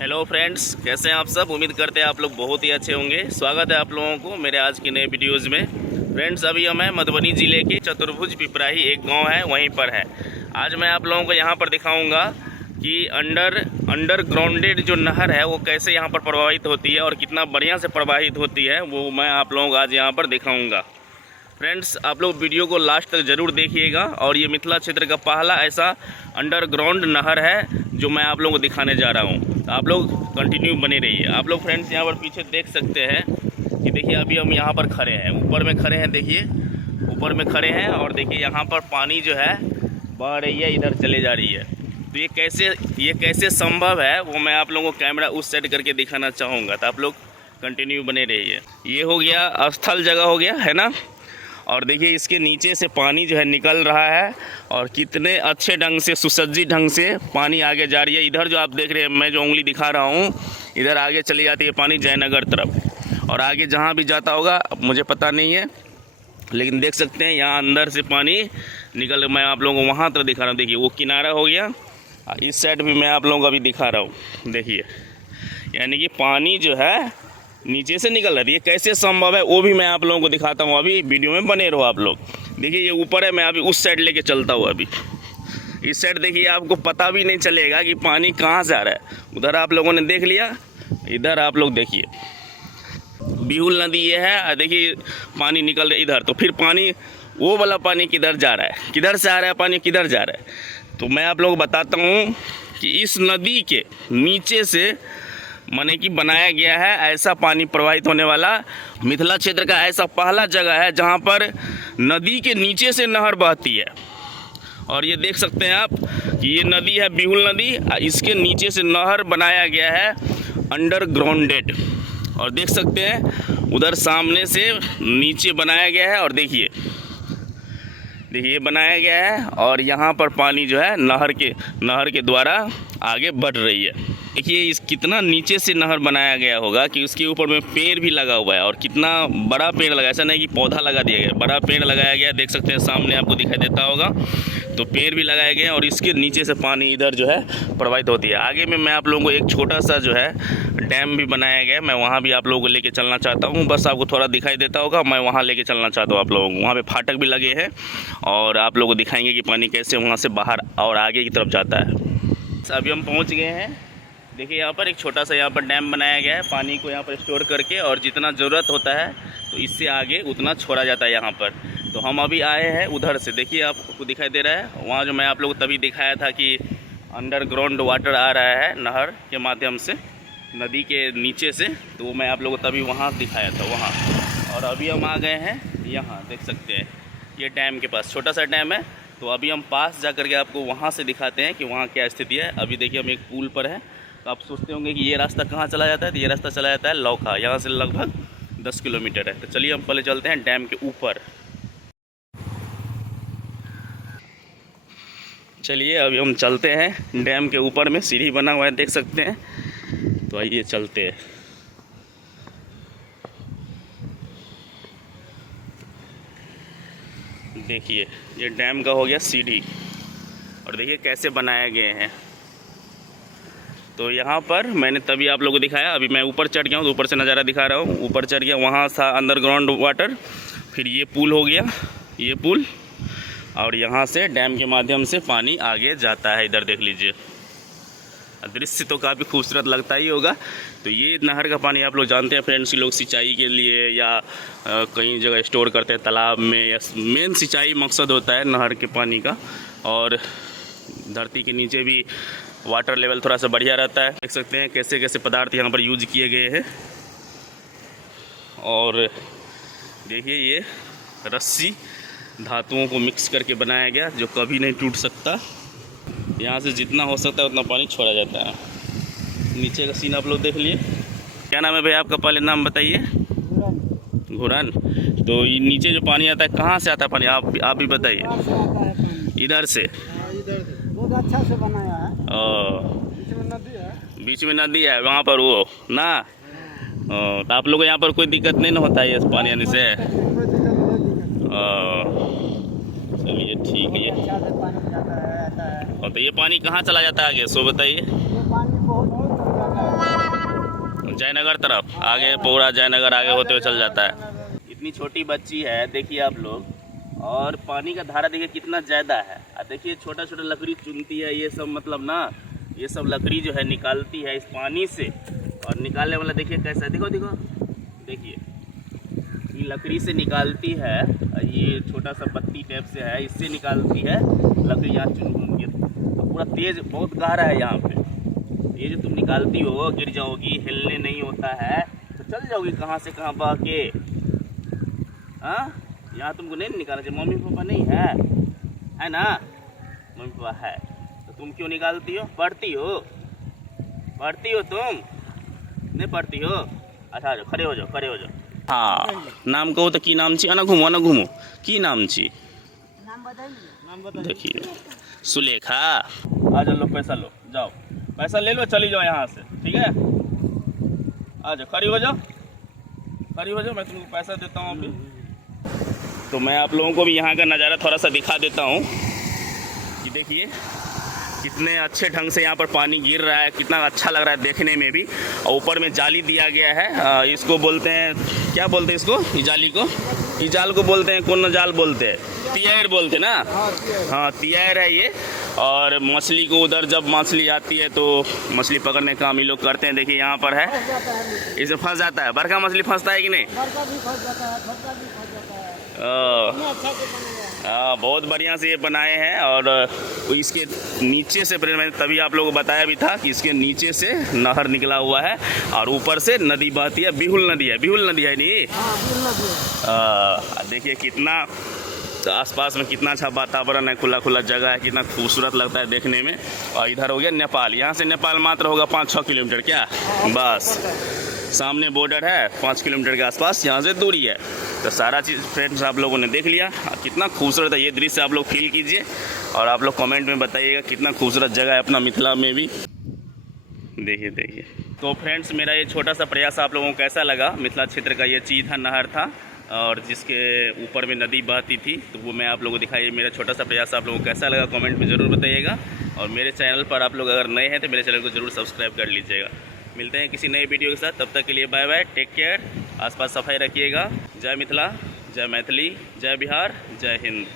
Hello friends, कैसे हैं आप सब। उम्मीद करते हैं आप लोग बहुत ही अच्छे होंगे। स्वागत है आप लोगों को मेरे आज के नए वीडियोज़ में। फ्रेंड्स, अभी हम हैं मधुबनी ज़िले के चतुर्भुज पिपराही एक गांव है, वहीं पर है। आज मैं आप लोगों को यहां पर दिखाऊंगा कि अंडरग्राउंडेड जो नहर है वो कैसे यहां पर प्रवाहित होती है और कितना बढ़िया से प्रवाहित होती है, वो मैं आप लोगों को आज यहाँ पर दिखाऊँगा। फ्रेंड्स, आप लोग वीडियो को लास्ट तक ज़रूर देखिएगा। और ये मिथिला क्षेत्र का पहला ऐसा अंडरग्राउंड नहर है जो मैं आप लोगों को दिखाने जा रहा हूँ। आप लोग कंटिन्यू बने रहिए। आप लोग फ्रेंड्स यहाँ पर पीछे देख सकते हैं कि देखिए अभी हम यहाँ पर खड़े हैं, ऊपर में खड़े हैं। देखिए ऊपर में खड़े हैं और देखिए यहाँ पर पानी जो है बह रही है, इधर चले जा रही है। तो ये कैसे संभव है वो मैं आप लोगों को कैमरा उस साइड करके दिखाना चाहूँगा। तो आप लोग कंटिन्यू बने रहिए। ये हो गया स्थल जगह हो गया है ना। और देखिए इसके नीचे से पानी जो है निकल रहा है और कितने अच्छे ढंग से सुसज्जित ढंग से पानी आगे जा रही है। इधर जो आप देख रहे हैं, मैं जो उंगली दिखा रहा हूँ, इधर आगे चली जाती है पानी जयनगर तरफ। और आगे जहाँ भी जाता होगा मुझे पता नहीं है, लेकिन देख सकते हैं यहाँ अंदर से पानी निकल। मैं आप लोगों को वहाँ तक दिखा रहा हूँ। देखिए वो किनारा हो गया, इस साइड भी मैं आप लोगों को अभी दिखा रहा हूँ। देखिए यानी कि पानी जो है नीचे से निकल रही है। कैसे संभव है वो भी मैं आप लोगों को दिखाता हूँ। अभी वीडियो में बने रहो आप लोग। देखिए ये ऊपर है, मैं अभी उस साइड लेके चलता हूँ। अभी इस साइड देखिए, आपको पता भी नहीं चलेगा कि पानी कहाँ से आ रहा है। उधर आप लोगों ने देख लिया, इधर आप लोग देखिए बिहुल नदी ये है। देखिए पानी निकल रहा है इधर, तो फिर पानी वो वाला पानी किधर जा रहा है, किधर से आ रहा है पानी, किधर जा रहा है। तो मैं आप लोगों को बताता हूँ कि इस नदी के नीचे से माने कि बनाया गया है ऐसा पानी प्रवाहित होने वाला। मिथिला क्षेत्र का ऐसा पहला जगह है जहां पर नदी के नीचे से नहर बहती है। और ये देख सकते हैं आप कि ये नदी है बिहुल नदी, इसके नीचे से नहर बनाया गया है अंडरग्राउंडेड। और देख सकते हैं उधर सामने से नीचे बनाया गया है। और देखिए ये बनाया गया है और यहाँ पर पानी जो है नहर के द्वारा आगे बढ़ रही है। देखिए इस कितना नीचे से नहर बनाया गया होगा कि उसके ऊपर में पेड़ भी लगा हुआ है। और कितना बड़ा पेड़ लगा, ऐसा नहीं कि पौधा लगा दिया गया, बड़ा पेड़ लगाया गया। देख सकते हैं सामने आपको दिखाई देता होगा, तो पेड़ भी लगाए गए हैं और इसके नीचे से पानी इधर जो है प्रवाहित होती है। आगे में मैं आप लोगों को एक छोटा सा जो है डैम भी बनाया गया है, मैं वहाँ भी आप लोगों को लेके चलना चाहता हूँ। बस आपको थोड़ा दिखाई देता होगा, मैं वहाँ लेके चलना चाहता हूँ आप लोगों को। वहाँ पे फाटक भी लगे हैं और आप लोगों को दिखाएंगे कि पानी कैसे वहाँ से बाहर और आगे की तरफ जाता है। अभी हम पहुँच गए हैं। देखिए यहाँ पर एक छोटा सा यहाँ पर डैम बनाया गया है, पानी को यहाँ पर स्टोर करके, और जितना ज़रूरत होता है तो इससे आगे उतना छोड़ा जाता है यहाँ पर। तो हम अभी आए हैं उधर से। देखिए आपको दिखाई दे रहा है वहाँ जो मैं आप लोगों को तभी दिखाया था कि अंडरग्राउंड वाटर आ रहा है नहर के माध्यम से नदी के नीचे से, तो वो मैं आप लोगों को तभी वहाँ दिखाया था वहाँ। और अभी हम आ गए हैं यहाँ, देख सकते हैं ये डैम के पास छोटा सा डैम है। तो अभी हम पास जा कर के आपको वहाँ से दिखाते हैं कि वहाँ क्या स्थिति है। अभी देखिए हम एक पुल पर है। तो आप सोचते होंगे कि ये रास्ता कहाँ चला जाता है, तो ये रास्ता चला जाता है लौखा, यहाँ से लगभग 10 किलोमीटर है। तो चलिए हम पहले चलते हैं डैम के ऊपर। चलिए अभी हम चलते हैं डैम के ऊपर में, सीढ़ी बना हुआ है देख सकते हैं। तो आइए चलते हैं। देखिए ये डैम का हो गया सीढ़ी, और देखिए कैसे बनाए गए हैं। तो यहाँ पर मैंने तभी आप लोगों को दिखाया। अभी मैं ऊपर चढ़ गया हूँ, तो ऊपर से नज़ारा दिखा रहा हूँ। ऊपर चढ़ गया, वहाँ था अंडरग्राउंड वाटर, फिर ये पुल हो गया, ये पुल, और यहाँ से डैम के माध्यम से पानी आगे जाता है। इधर देख लीजिए, दृश्य तो काफ़ी खूबसूरत लगता ही होगा। तो ये नहर का पानी आप लोग जानते हैं फ्रेंड्स, लोग सिंचाई के लिए या कई जगह स्टोर करते हैं तालाब में, या मेन सिंचाई मकसद होता है नहर के पानी का। और धरती के नीचे भी वाटर लेवल थोड़ा सा बढ़िया रहता है। देख सकते हैं कैसे कैसे पदार्थ यहाँ पर यूज किए गए हैं। और देखिए ये रस्सी धातुओं को मिक्स करके बनाया गया जो कभी नहीं टूट सकता। यहाँ से जितना हो सकता है उतना पानी छोड़ा जाता है। नीचे का सीन आप लोग देख लिए। क्या नाम है भैया आपका, पहले नाम बताइए। घुरन। तो ये नीचे जो पानी आता है कहाँ से आता है पानी, आप भी बताइए। इधर से बहुत अच्छा से बनाया है। बीच में नदी है वहाँ पर वो ना। तो आप लोग यहाँ पर कोई दिक्कत नहीं ना होता है इस पानी आने से। चलिए ठीक है। अच्छा से पानी जाता है, आता है। और तो ये पानी कहाँ चला जाता है आगे, सो बताइए। ये पानी बहुत दूर जाता है। जयनगर तरफ आगे, पूरा जयनगर आगे होते हुए चल जाता है। इतनी छोटी बच्ची है, देखिए आप लोग, और पानी का धारा देखिए कितना ज़्यादा है। और देखिए छोटा छोटा लकड़ी चुनती है ये सब, मतलब ना ये सब लकड़ी जो है निकालती है इस पानी से। और निकालने वाला देखिए कैसा है, देखो देखो देखिए, ये लकड़ी से निकालती है। ये छोटा सा पत्ती टाइप से है, इससे निकालती है लकड़ी। यहाँ चुन के पूरा तेज, बहुत गहरा है यहाँ पे। ये जो तुम निकालती हो, गिर जाओगी, हिलने नहीं होता है तो चल जाओगी कहाँ से कहाँ बह के। हाँ, यहाँ तुमको नहीं निकालना चाहिए। मम्मी पापा नहीं है ना? मम्मी पापा है तो तुम क्यों निकालती हो? पढ़ती हो तुम? नहीं पढ़ती हो? अच्छा आ जाओ, खड़े हो जाओ, खड़े हो जाओ। हाँ, नाम कहो तो की नाम छी? ना घूमो की नाम छी? नाम बताइए। देखिए सुलेखा। आ जाओ, लो पैसा लो, जाओ पैसा ले लो, चली जाओ यहाँ से, ठीक है? आ जाओ, खड़ी हो जाओ, मैं तुमको पैसा देता हूँ अभी। तो मैं आप लोगों को भी यहाँ का नज़ारा थोड़ा सा दिखा देता हूँ कि देखिए कितने अच्छे ढंग से यहाँ पर पानी गिर रहा है, कितना अच्छा लग रहा है देखने में भी। और ऊपर में जाली दिया गया है, इसको बोलते हैं, क्या बोलते हैं इसको? जाली को, जाल को बोलते हैं, कौन जाल बोलते हैं? तियार बोलते ना? हाँ, तियार है ये। और मछली को उधर जब मछली आती है तो मछली पकड़ने का हम ही लोग करते हैं। देखिए यहाँ पर है, इसे फंस जाता है। बड़का मछली फंसता है कि नहीं? बड़का भी फंस जाता है, छोटा भी फंस जाता है। अच्छा से बनाया है। बहुत बढ़िया से ये बनाए हैं। और इसके नीचे से, मैंने तभी आप लोगों को बताया भी था कि इसके नीचे से नहर निकला हुआ है और ऊपर से नदी बहती है। बिहुल नदी है नहीं? हाँ, बिहुल नदी है। देखिए कितना आसपास में कितना अच्छा वातावरण है, खुला जगह है, कितना खूबसूरत लगता है देखने में। और इधर हो गया नेपाल। यहाँ से नेपाल मात्र होगा 5-6 किलोमीटर, क्या बस सामने बॉर्डर है। 5 किलोमीटर के आसपास यहाँ से दूरी है। तो सारा चीज़ फ्रेंड्स आप लोगों ने देख लिया। कितना खूबसूरत है ये दृश्य, आप लोग फील कीजिए और आप लोग कमेंट में बताइएगा कितना खूबसूरत जगह है अपना मिथिला में भी। देखिए तो फ्रेंड्स, मेरा ये छोटा सा प्रयास आप लोगों को कैसा लगा? मिथिला क्षेत्र का ये चीथा नहर था और जिसके ऊपर में नदी बहती थी, तो वो मैं आप लोगों को दिखाई। मेरा छोटा सा प्रयास आप लोगों को कैसा लगा कमेंट में ज़रूर बताइएगा। और मेरे चैनल पर आप लोग अगर नए हैं तो मेरे चैनल को ज़रूर सब्सक्राइब कर लीजिएगा। मिलते हैं किसी नए वीडियो के साथ, तब तक के लिए बाय बाय, टेक केयर, आसपास सफाई रखिएगा। जय मिथिला, जय मैथिली, जय बिहार, जय हिंद।